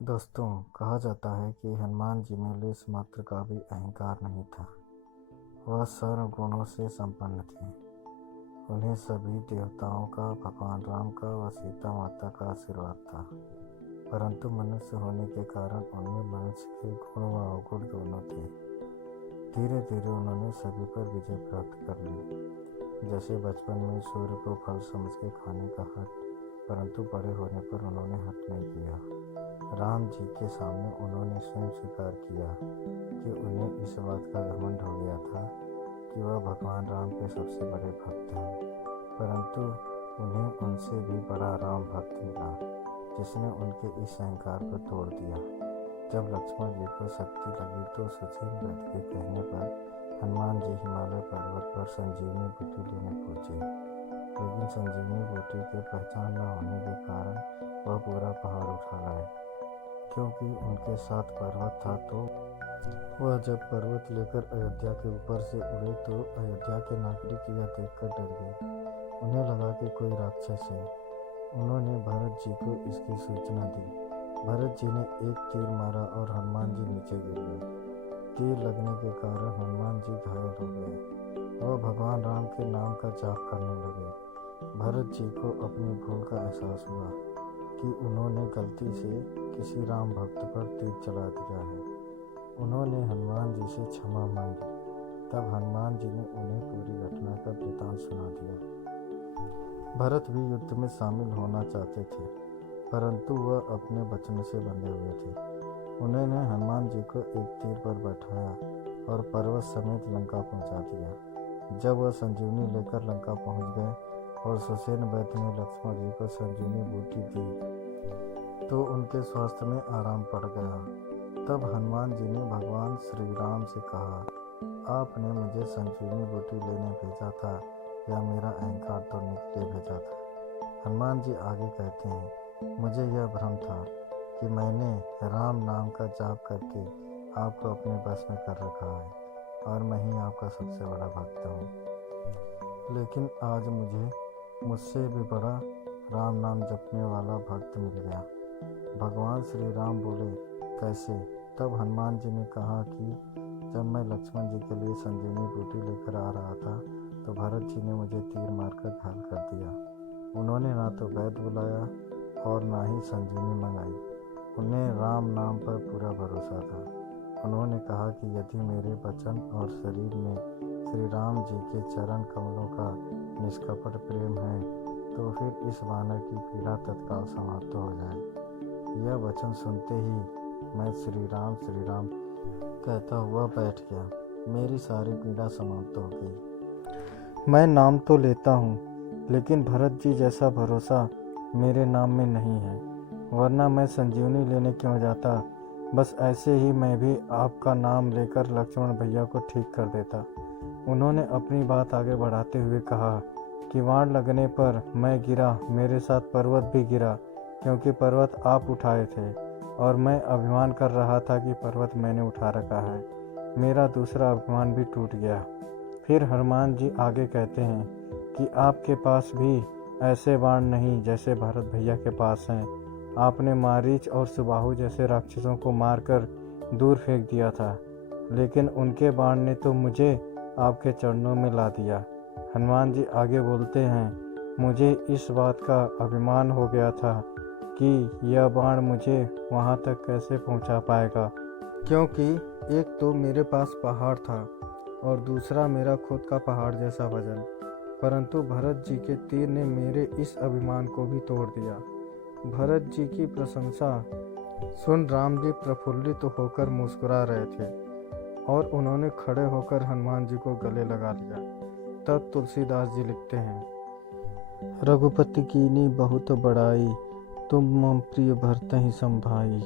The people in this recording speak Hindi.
दोस्तों, कहा जाता है कि हनुमान जी में लेश मात्र का भी अहंकार नहीं था। वह सर्व गुणों से संपन्न थे। उन्हें सभी देवताओं का, भगवान राम का व सीता माता का आशीर्वाद था। परंतु मनुष्य होने के कारण उनमें मनुष्य के गुण व अवगुण दोनों थे। धीरे धीरे उन्होंने सभी पर विजय प्राप्त कर ली। जैसे बचपन में सूर्य को फल समझ के खाने का हक, परंतु बड़े होने पर उन्होंने हक नहीं किया। राम जी के सामने उन्होंने स्वयं स्वीकार किया कि उन्हें इस बात का घमंड हो गया था कि वह भगवान राम के सबसे बड़े भक्त हैं, परंतु उन्हें उनसे भी बड़ा राम भक्त मिला, जिसने उनके इस अहंकार को तोड़ दिया। जब लक्ष्मण जी को शक्ति लगी तो सुसेन वैद्य के कहने पर हनुमान जी हिमालय पर्वत पर संजीवनी बूटी लेने पहुंचे। लेकिन संजीवनी बूटी के पहचान न होने के कारण वह पूरा पहाड़ उठा लाए। क्योंकि उनके साथ पर्वत था, तो वह जब पर्वत लेकर अयोध्या के ऊपर से उड़े तो अयोध्या के नागरिक यह देखकर डर गए। उन्हें लगा कि कोई राक्षस है। उन्होंने भरत जी को इसकी सूचना दी। भरत जी ने एक तीर मारा और हनुमान जी नीचे गिर गए। तीर लगने के कारण हनुमान जी घायल हो गए। वह भगवान राम के नाम का जाप करने लगे। भरत जी को अपनी भूल का एहसास हुआ कि उन्होंने गलती से किसी राम भक्त पर तीर चला दिया है। उन्होंने हनुमान जी से क्षमा मांगी। तब हनुमान जी ने उन्हें पूरी घटना का वृतांत सुना दिया। भरत भी युद्ध में शामिल होना चाहते थे, परंतु वह अपने वचन से बंधे हुए थे। उन्होंने हनुमान जी को एक तीर पर बैठाया और पर्वत समेत लंका पहुंचा दिया। जब वह संजीवनी लेकर लंका पहुंच गए और सुसेन वैद्य ने लक्ष्मण जी को संजीवनी बूटी दी तो उनके स्वास्थ्य में आराम पड़ गया। तब हनुमान जी ने भगवान श्री राम से कहा, आपने मुझे संजीवनी बूटी लेने भेजा था या मेरा अहंकार तोड़ने के लिए भेजा था? हनुमान जी आगे कहते हैं, मुझे यह भ्रम था कि मैंने राम नाम का जाप करके आपको अपने बस में कर रखा है और मैं ही आपका सबसे बड़ा भक्त हूँ। लेकिन आज मुझसे भी बड़ा राम नाम जपने वाला भक्त मिल गया। भगवान श्री राम बोले, कैसे? तब हनुमान जी ने कहा कि जब मैं लक्ष्मण जी के लिए संजीवनी बूटी लेकर आ रहा था तो भरत जी ने मुझे तीर मारकर घायल कर दिया। उन्होंने ना तो वैद्य बुलाया और ना ही संजीवनी मंगाई। उन्हें राम नाम पर पूरा भरोसा था। उन्होंने कहा कि यदि मेरे वचन और शरीर में श्री राम जी के चरण कमलों का निष्कपट प्रेम है तो फिर इस वानर की पीड़ा तत्काल समाप्त हो जाए। यह वचन सुनते ही मैं श्री राम कहता हुआ बैठ गया। मेरी सारी पीड़ा समाप्त हो गई। मैं नाम तो लेता हूँ, लेकिन भरत जी जैसा भरोसा मेरे नाम में नहीं है, वरना मैं संजीवनी लेने क्यों जाता। बस ऐसे ही मैं भी आपका नाम लेकर लक्ष्मण भैया को ठीक कर देता। उन्होंने अपनी बात आगे बढ़ाते हुए कहा कि वाण लगने पर मैं गिरा, मेरे साथ पर्वत भी गिरा, क्योंकि पर्वत आप उठाए थे और मैं अभिमान कर रहा था कि पर्वत मैंने उठा रखा है। मेरा दूसरा अभिमान भी टूट गया। फिर हनुमान जी आगे कहते हैं कि आपके पास भी ऐसे बाण नहीं जैसे भरत भैया के पास हैं। आपने मारीच और सुबाहु जैसे राक्षसों को मारकर दूर फेंक दिया था, लेकिन उनके बाण ने तो मुझे आपके चरणों में ला दिया। हनुमान जी आगे बोलते हैं, मुझे इस बात का अभिमान हो गया था कि यह बाण मुझे वहाँ तक कैसे पहुँचा पाएगा, क्योंकि एक तो मेरे पास पहाड़ था और दूसरा मेरा खुद का पहाड़ जैसा वजन। परंतु भरत जी के तीर ने मेरे इस अभिमान को भी तोड़ दिया। भरत जी की प्रशंसा सुन राम जी प्रफुल्लित होकर मुस्कुरा रहे थे और उन्होंने खड़े होकर हनुमान जी को गले लगा लिया। तब तुलसीदास जी लिखते हैं, रघुपति कीनी बहुत बड़ाई, तुम मम प्रिय भरत ही संभाई।